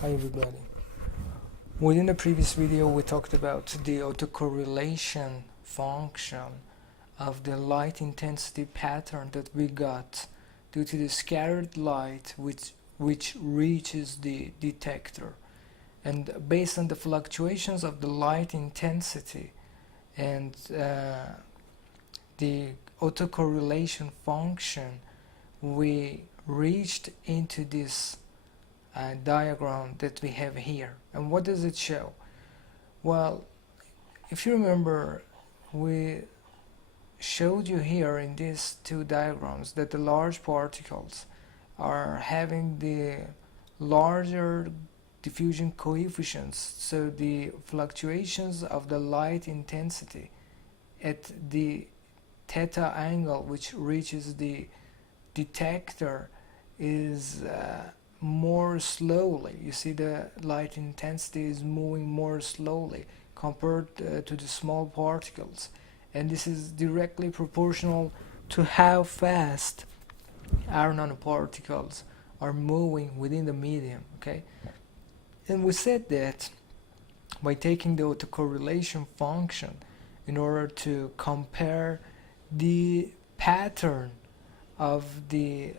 Hi everybody. Within the previous video we talked about the autocorrelation function of the light intensity pattern that we got due to the scattered light which reaches the detector. And based on the fluctuations of the light intensity and the autocorrelation function, we reached into this diagram that we have here. And what does it show? Well, if you remember, we showed you here in these two diagrams that the large particles are having the larger diffusion coefficients, so the fluctuations of the light intensity at the theta angle which reaches the detector is more slowly. You see the light intensity is moving more slowly compared to the small particles, and this is directly proportional to how fast our nanoparticles are moving within the medium. Okay, and we said that by taking the autocorrelation function in order to compare the pattern of the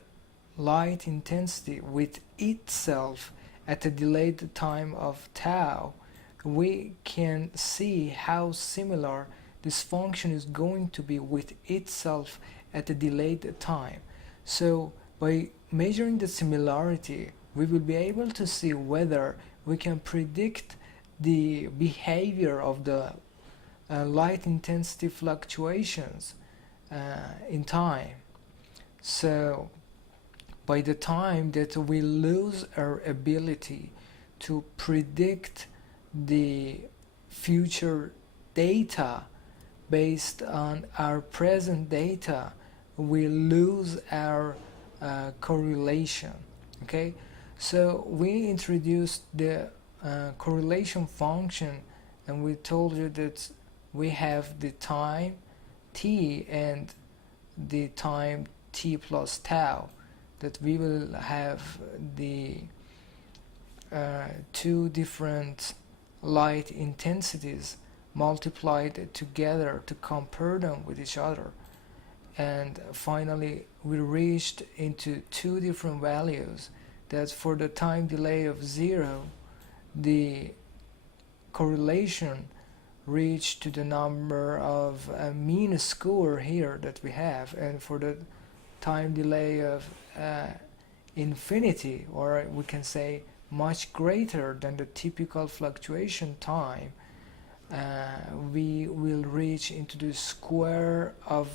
light intensity with itself at a delayed time of tau, we can see how similar this function is going to be with itself at a delayed time. So by measuring the similarity, we will be able to see whether we can predict the behavior of the light intensity fluctuations in time. So by the time that we lose our ability to predict the future data based on our present data, we lose our correlation. Okay, so we introduced the correlation function, and we told you that we have the time t and the time t plus tau, that we will have the two different light intensities multiplied together to compare them with each other, and finally we reached into two different values. That for the time delay of 0, the correlation reached to the number of mean score here that we have, and for the time delay of infinity, or we can say much greater than the typical fluctuation time, we will reach into the square of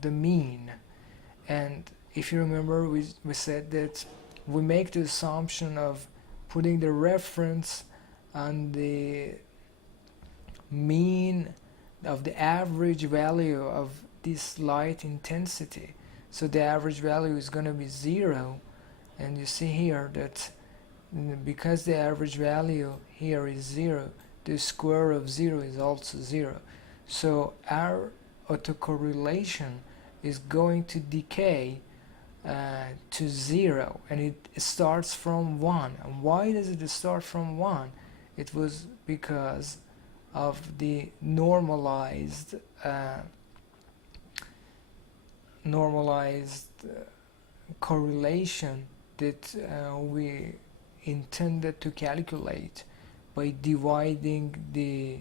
the mean. And if you remember, we said that we make the assumption of putting the reference on the mean of the average value of this light intensity. So the average value is going to be 0, and you see here that because the average value here is 0, the square of 0 is also 0. So our autocorrelation is going to decay to 0, and it starts from 1. And why does it start from 1? It was because of the normalized correlation that we intended to calculate by dividing the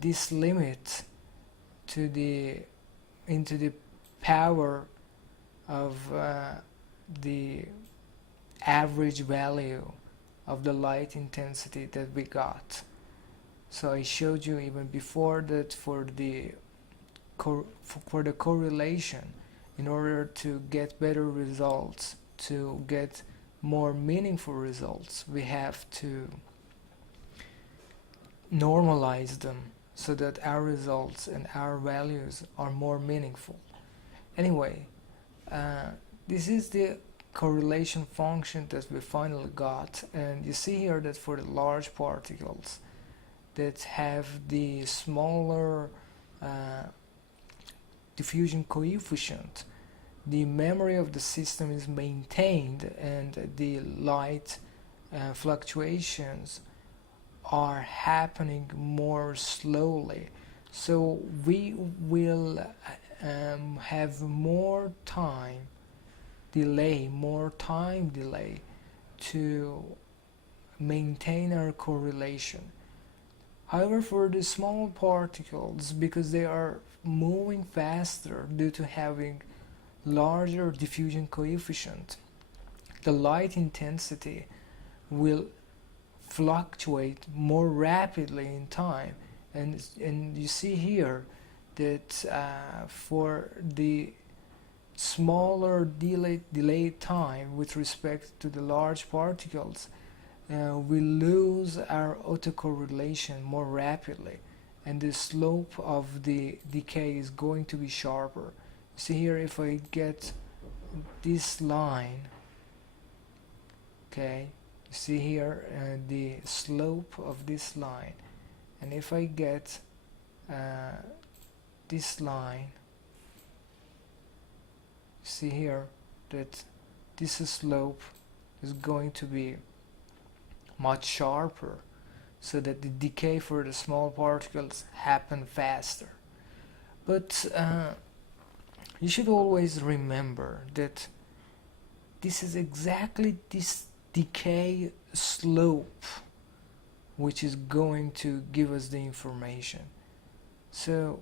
this limit to the into the power of the average value of the light intensity that we got. So I showed you even before that for the correlation, in order to get better results, to get more meaningful results, we have to normalize them so that our results and our values are more meaningful. Anyway, this is the correlation function that we finally got, and you see here that for the large particles that have the smaller diffusion coefficient, the memory of the system is maintained and the light fluctuations are happening more slowly, so we will have more time delay to maintain our correlation. However, for the small particles, because they are moving faster due to having larger diffusion coefficient, the light intensity will fluctuate more rapidly in time, and you see here that for the smaller delay time with respect to the large particles, we lose our autocorrelation more rapidly, and the slope of the decay is going to be sharper. See here, if I get this line, okay, you see here the slope of this line, and if I get this line, see here that this slope is going to be much sharper, so that the decay for the small particles happen faster. But you should always remember that this is exactly this decay slope which is going to give us the information. So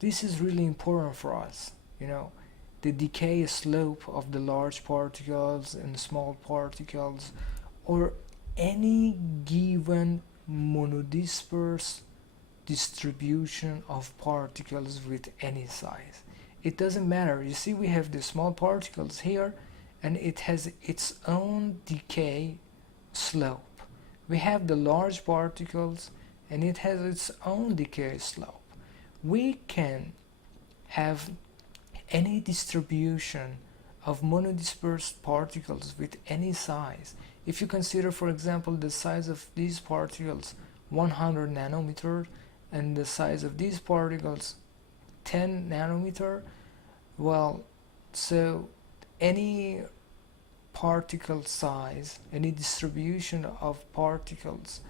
this is really important for us, you know, the decay slope of the large particles and small particles, or any given monodisperse distribution of particles with any size. It doesn't matter. You see, we have the small particles here, and it has its own decay slope. We have the large particles, and it has its own decay slope. We can have any distribution of monodispersed particles with any size. If you consider, for example, the size of these particles 100 nanometer and the size of these particles 10 nanometer, well, so any particle size, any distribution of particles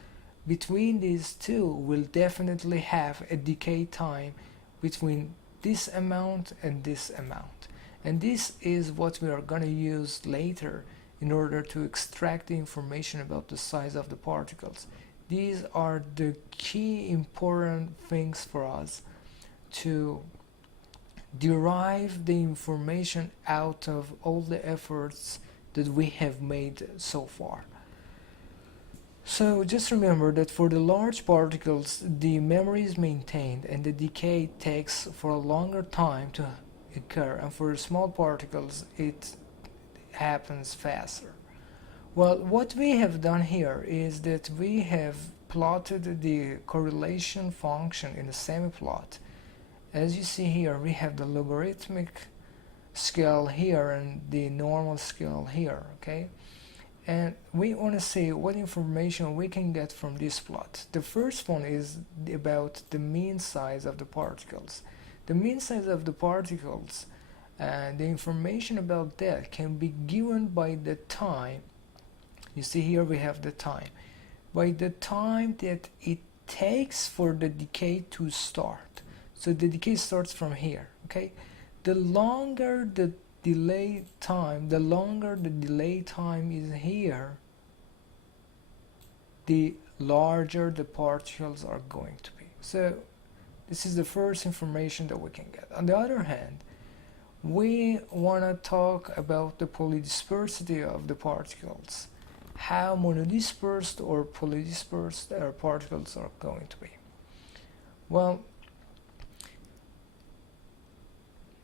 between these two will definitely have a decay time between this amount and this amount. And this is what we are going to use later in order to extract the information about the size of the particles. These are the key important things for us to derive the information out of all the efforts that we have made so far. So just remember that for the large particles, the memory is maintained and the decay takes for a longer time to occur, and for the small particles it happens faster. Well, what we have done here is that we have plotted the correlation function in a semi-plot. As you see here, we have the logarithmic scale here and the normal scale here, okay? And we want to see what information we can get from this plot. The first one is about the mean size of the particles. The mean size of the particles, the information about that can be given by the time. You see here we have the time. By the time that it takes for the decay to start. So the decay starts from here, okay? The longer the delay time, the longer the delay time is here, the larger the particles are going to be. So this is the first information that we can get. On the other hand, we want to talk about the polydispersity of the particles, how monodispersed or polydispersed our particles are going to be. Well,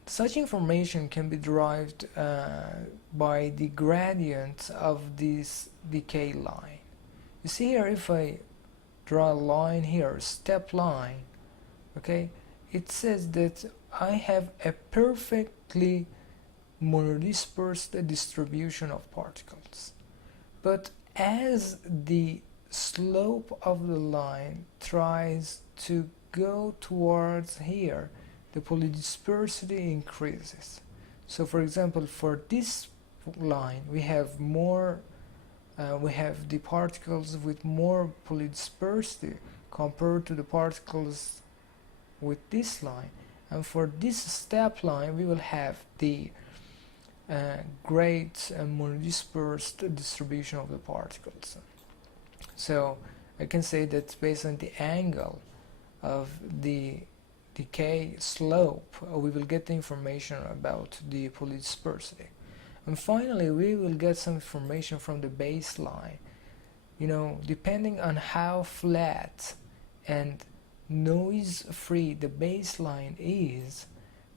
such information can be derived by the gradient of this decay line. You see here, if I draw a line here, a step line, okay, it says that I have a perfectly monodispersed distribution of particles. But as the slope of the line tries to go towards here, the polydispersity increases. So for example, for this line we have more we have the particles with more polydispersity compared to the particles with this line, and for this step line we will have the great monodispersed distribution of the particles. So I can say that based on the angle of the decay slope, we will get the information about the polydispersity. And finally, we will get some information from the baseline. You know, depending on how flat and noise-free the baseline is,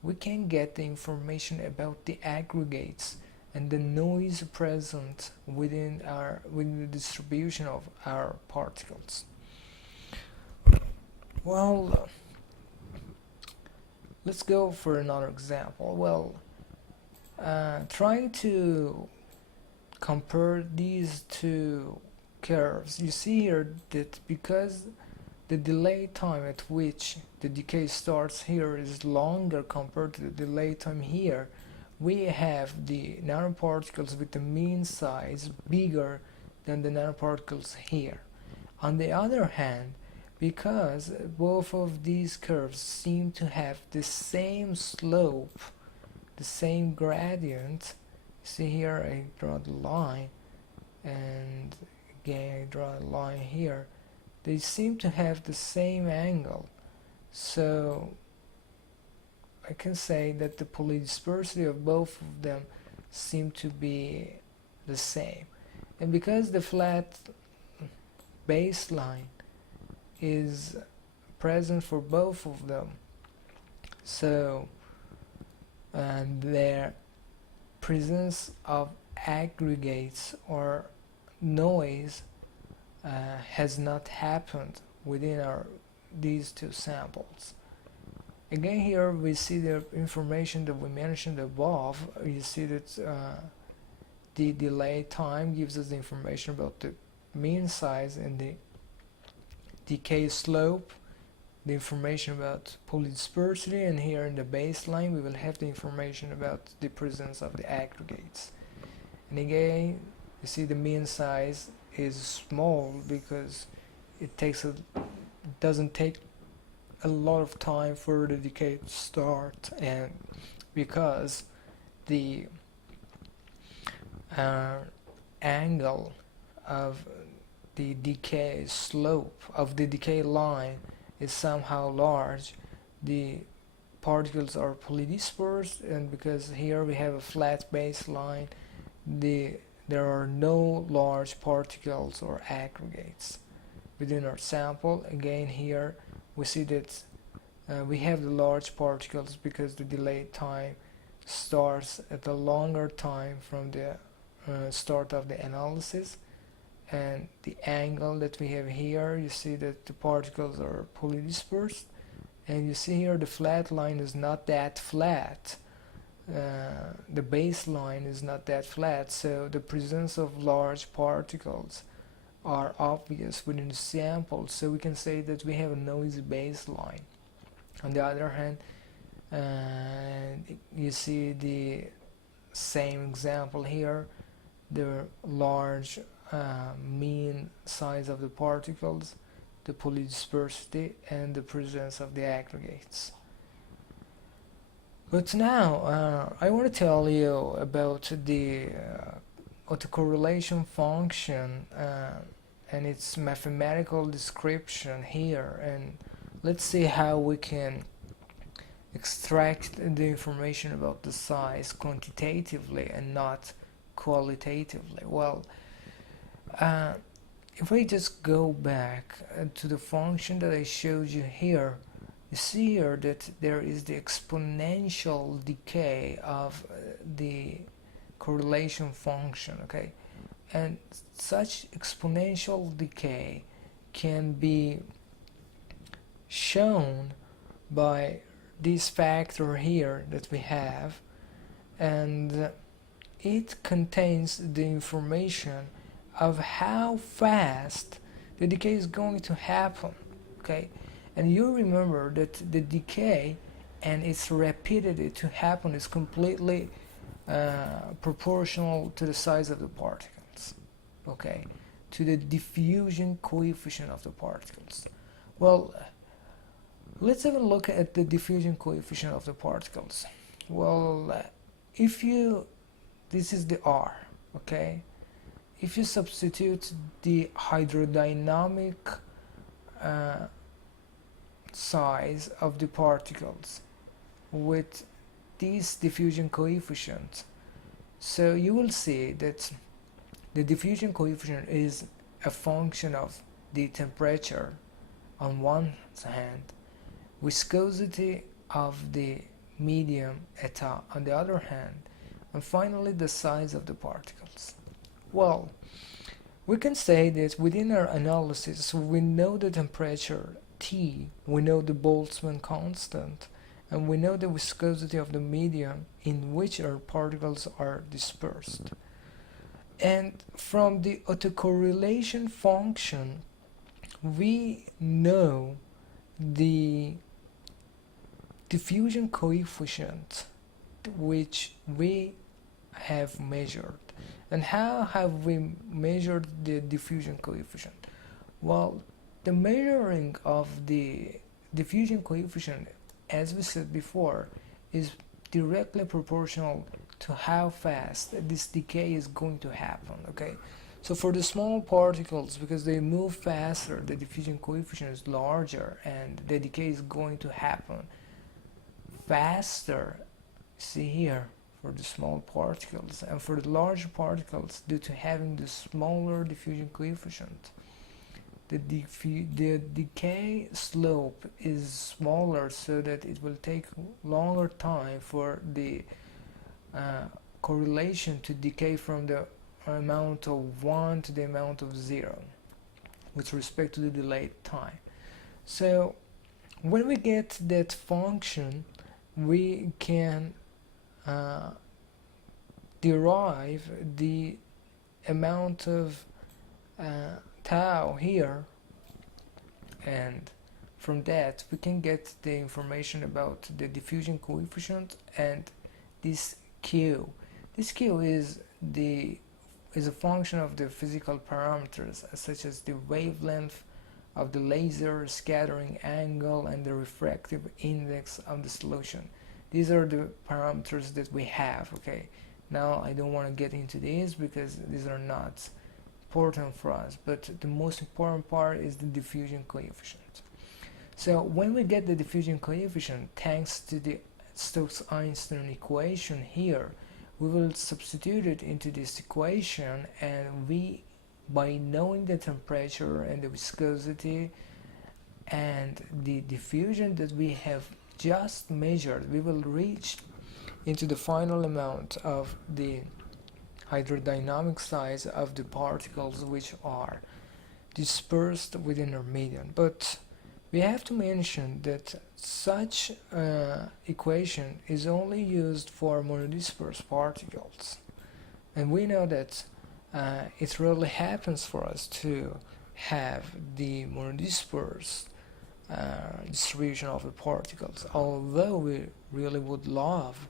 we can get the information about the aggregates and the noise present within the distribution of our particles. Well, let's go for another example. Well, trying to compare these two curves, you see here that because the delay time at which the decay starts here is longer compared to the delay time here, we have the nanoparticles with the mean size bigger than the nanoparticles here. On the other hand, because both of these curves seem to have the same slope, the same gradient, see here I draw the line, and again I draw a line here, they seem to have the same angle, so I can say that the polydispersity of both of them seem to be the same. And because the flat baseline is present for both of them, so their presence of aggregates or noise has not happened within these two samples. Again, here we see the information that we mentioned above. You see that the delay time gives us the information about the mean size and the decay slope, the information about polydispersity, and here in the baseline we will have the information about the presence of the aggregates. And again, you see the mean size is small because it doesn't take a lot of time for the decay to start, and because the angle of the decay slope of the decay line is somehow large, the particles are polydispersed, and because here we have a flat baseline, there are no large particles or aggregates within our sample. Again, here we see that we have the large particles because the delay time starts at a longer time from the start of the analysis, and the angle that we have here, you see that the particles are polydispersed, and you see here the flat line is not that flat. The baseline is not that flat, so the presence of large particles are obvious within the sample, so we can say that we have a noisy baseline. On the other hand, you see the same example here, the large mean size of the particles, the polydispersity, and the presence of the aggregates. But now I want to tell you about the autocorrelation function and its mathematical description here, and let's see how we can extract the information about the size quantitatively and not qualitatively. Well, if we just go back to the function that I showed you here, you see here that there is the exponential decay of the correlation function, okay? And such exponential decay can be shown by this factor here that we have, and it contains the information of how fast the decay is going to happen, okay? And you remember that the decay and its rapidity to happen is completely proportional to the size of the particles. okay, to the diffusion coefficient of the particles. Well, let's have a look at the diffusion coefficient of the particles. Well, if you, this is the R, okay, if you substitute the hydrodynamic size of the particles with this diffusion coefficient, so you will see that the diffusion coefficient is a function of the temperature on one hand, viscosity of the medium eta on the other hand, and finally the size of the particles. Well, we can say that within our analysis we know the temperature T, we know the Boltzmann constant, and we know the viscosity of the medium in which our particles are dispersed. And from the autocorrelation function we know the diffusion coefficient which we have measured. And how have we measured the diffusion coefficient? Well, the measuring of the diffusion coefficient, as we said before, is directly proportional to how fast this decay is going to happen, okay? So for the small particles, because they move faster, the diffusion coefficient is larger and the decay is going to happen faster. See here, for the small particles, and for the larger particles, due to having the smaller diffusion coefficient, the decay slope is smaller, so that it will take longer time for the correlation to decay from the amount of 1 to the amount of 0 with respect to the delayed time. So when we get that function, we can derive the amount of tau here, and from that we can get the information about the diffusion coefficient and this Q. This Q is a function of the physical parameters such as the wavelength of the laser, scattering angle, and the refractive index of the solution. These are the parameters that we have, okay? Now I don't want to get into these because these are not important for us, but the most important part is the diffusion coefficient. So when we get the diffusion coefficient, thanks to the Stokes-Einstein equation here, we will substitute it into this equation, and we, by knowing the temperature and the viscosity and the diffusion that we have just measured, we will reach into the final amount of the hydrodynamic size of the particles which are dispersed within our medium. But we have to mention that such equation is only used for monodispersed particles, and we know that it rarely happens for us to have the monodispersed distribution of the particles, although we really would love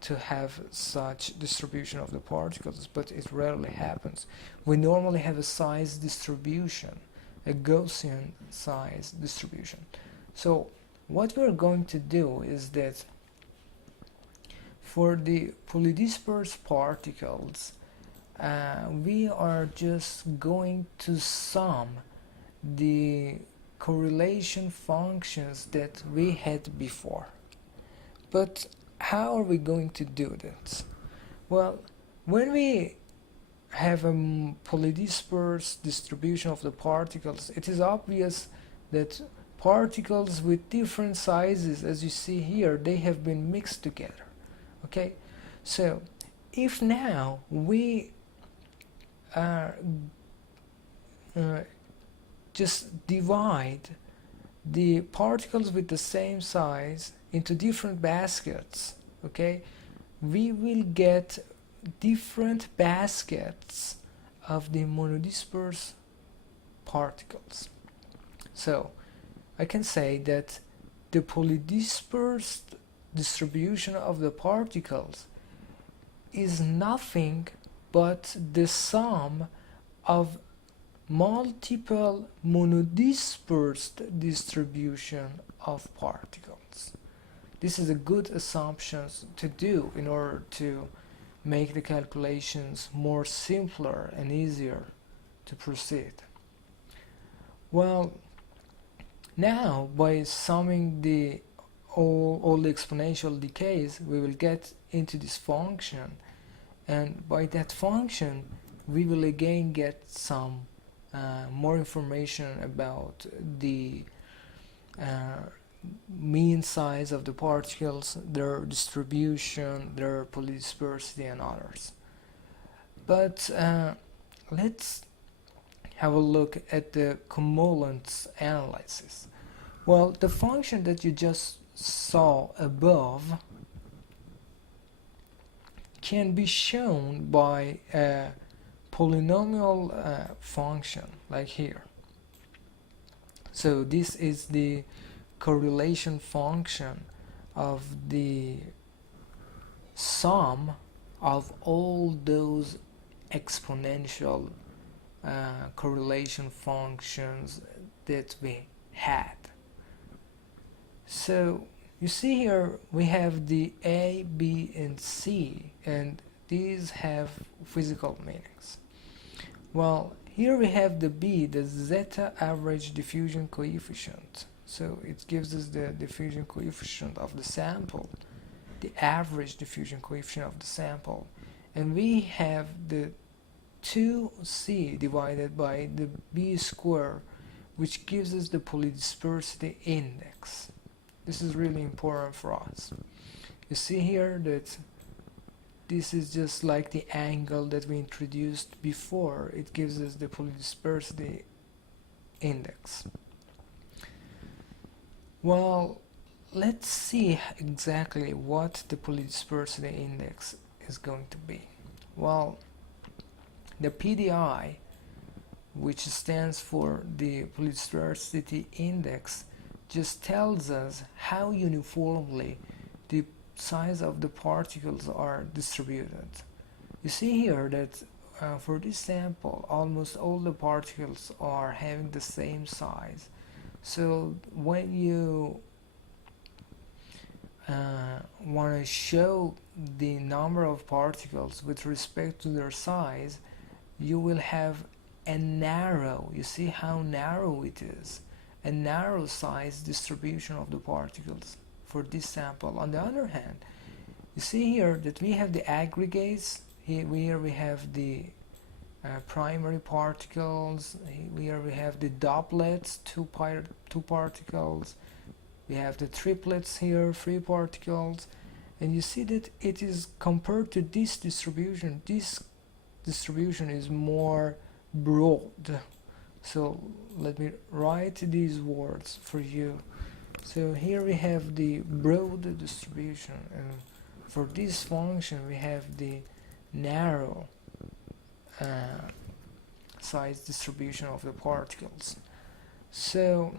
to have such distribution of the particles, but it rarely happens. We normally have a size distribution, a Gaussian size distribution. So what we're going to do is that for the polydispersed particles, we are just going to sum the correlation functions that we had before. But how are we going to do this? Well, when we have a polydispersed distribution of the particles, it is obvious that particles with different sizes, as you see here, they have been mixed together. Okay, so if now we just divide the particles with the same size into different baskets, okay, we will get different baskets of the monodispersed particles. So I can say that the polydispersed distribution of the particles is nothing but the sum of multiple monodispersed distribution of particles. This is a good assumption to do in order to make the calculations more simpler and easier to proceed. Well, now by summing all the exponential decays, we will get into this function, and by that function we will again get some more information about the mean size of the particles, their distribution, their polydispersity, and others. But let's have a look at the cumulants analysis. Well, the function that you just saw above can be shown by a polynomial function like here. So this is the correlation function of the sum of all those exponential correlation functions that we had. So you see here we have the A, B, and C, and these have physical meanings. Well, here we have the B, the zeta average diffusion coefficient. So it gives us the diffusion coefficient of the sample, the average diffusion coefficient of the sample. And we have the 2C divided by the B square, which gives us the polydispersity index. This is really important for us. You see here that this is just like the angle that we introduced before. It gives us the polydispersity index. Well, let's see exactly what the polydispersity index is going to be. Well, the PDI, which stands for the polydispersity index, just tells us how uniformly the size of the particles are distributed. You see here that for this sample almost all the particles are having the same size. So when you want to show the number of particles with respect to their size, you will have a narrow, you see how narrow it is, a narrow size distribution of the particles for this sample. On the other hand, you see here that we have the aggregates. Here we have the primary particles. Here we have the doublets, two particles. We have the triplets here, 3 particles. And you see that it is compared to this distribution is more broad. So let me write these words for you. So here we have the broad distribution, and for this function we have the narrow size distribution of the particles. So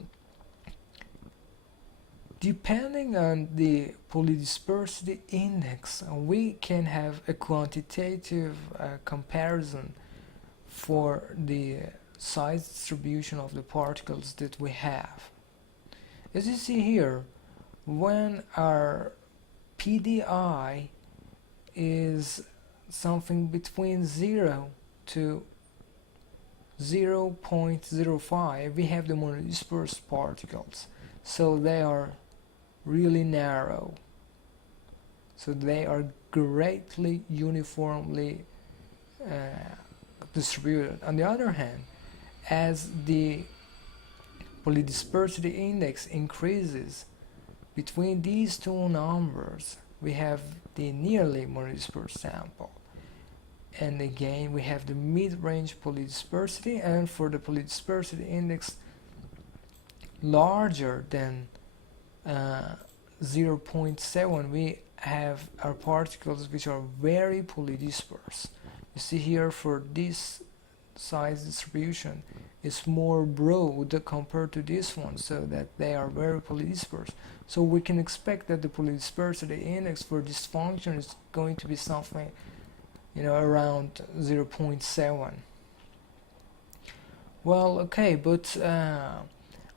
depending on the polydispersity index, we can have a quantitative comparison for the size distribution of the particles that we have. As you see here, when our PDI is something between 0 to 0.05, we have the monodispersed particles. So they are really narrow. So they are greatly uniformly distributed. On the other hand, as the polydispersity index increases between these two numbers, we have the nearly monodispersed sample. And again, we have the mid-range polydispersity, and for the polydispersity index larger than 0.7, we have our particles which are very polydispersed. You see here for this size distribution is more broad compared to this one, so that they are very polydispersed. So we can expect that the polydispersity index for this function is going to be something, around 0.7. Well, okay, but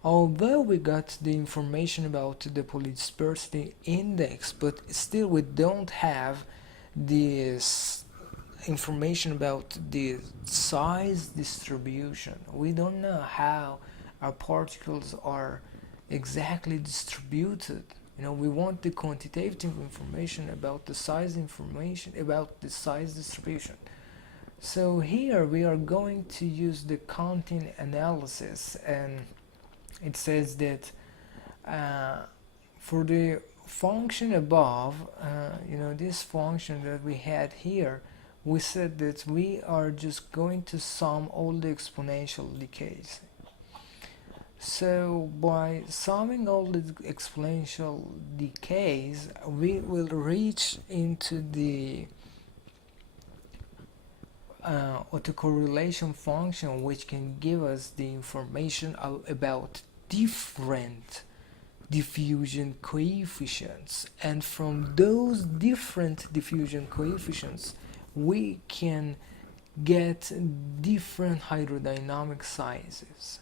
although we got the information about the polydispersity index, but still we don't have this information about the size distribution. We don't know how our particles are exactly distributed. We want the quantitative information about the size distribution. So here we are going to use the content analysis, and it says that for the function above, this function that we had here, we said that we are just going to sum all the exponential decays. So by summing all the exponential decays, we will reach into the autocorrelation function, which can give us the information about different diffusion coefficients, and from those different diffusion coefficients we can get different hydrodynamic sizes.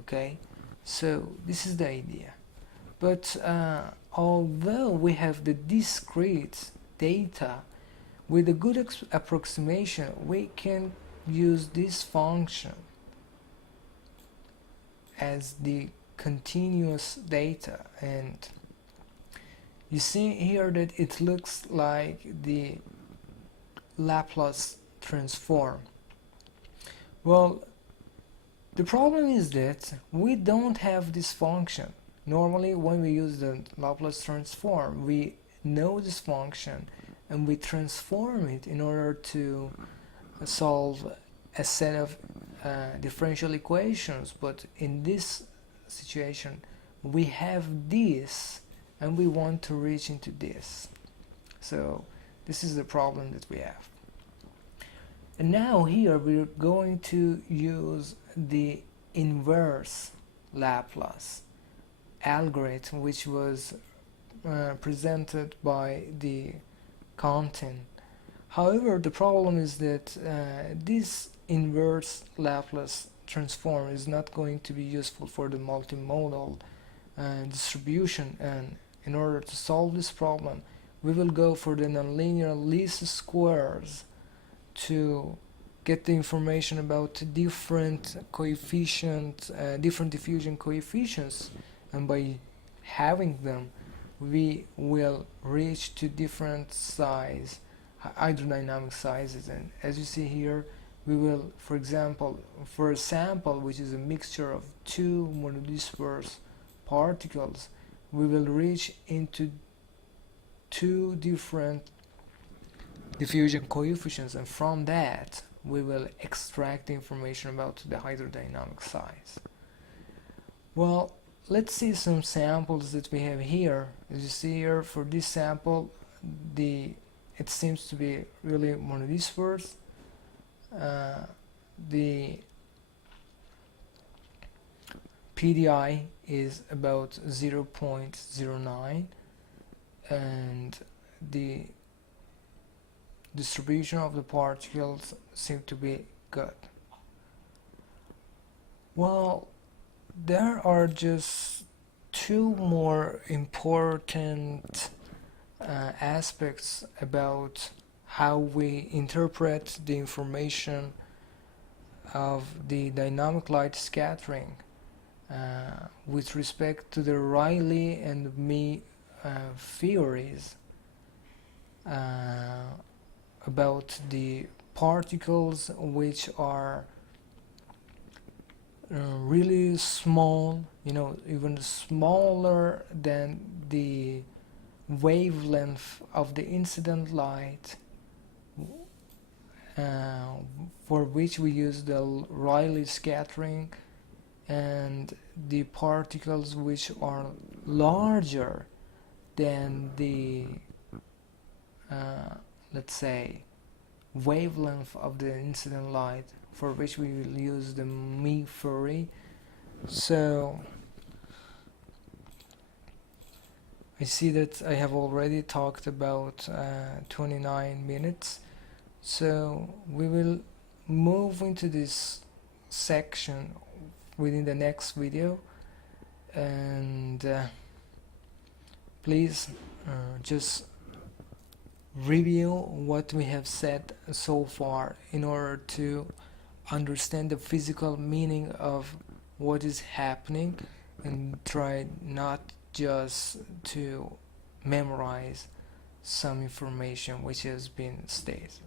Okay, so this is the idea. But although we have the discrete data, with a good approximation we can use this function as the continuous data, and you see here that it looks like the Laplace transform. Well, the problem is that we don't have this function. Normally when we use the Laplace transform, we know this function and we transform it in order to solve a set of differential equations, but in this situation we have this and we want to reach into this. So this is the problem that we have. And now here we're going to use the inverse Laplace algorithm, which was presented by the content. However, the problem is that this inverse Laplace transform is not going to be useful for the multimodal distribution, and in order to solve this problem we will go for the nonlinear least squares to get the information about different coefficients, different diffusion coefficients, and by having them we will reach to different size hydrodynamic sizes. And as you see here, we will, for example, for a sample which is a mixture of two monodisperse particles, we will reach into two different diffusion coefficients, and from that we will extract the information about the hydrodynamic size. Well, let's see some samples that we have here. As you see here, for this sample it seems to be really monodisperse. The PDI is about 0.09 and the distribution of the particles seem to be good. Well, there are just two more important aspects about how we interpret the information of the dynamic light scattering with respect to the Rayleigh and Mie theories about the particles which are really small, even smaller than the wavelength of the incident light, for which we use the Rayleigh scattering, and the particles which are larger than the let's say wavelength of the incident light, for which we will use the Mie theory. So I see that I have already talked about 29 minutes, so we will move into this section within the next video, and please just review what we have said so far in order to understand the physical meaning of what is happening, and try not just to memorize some information which has been stated.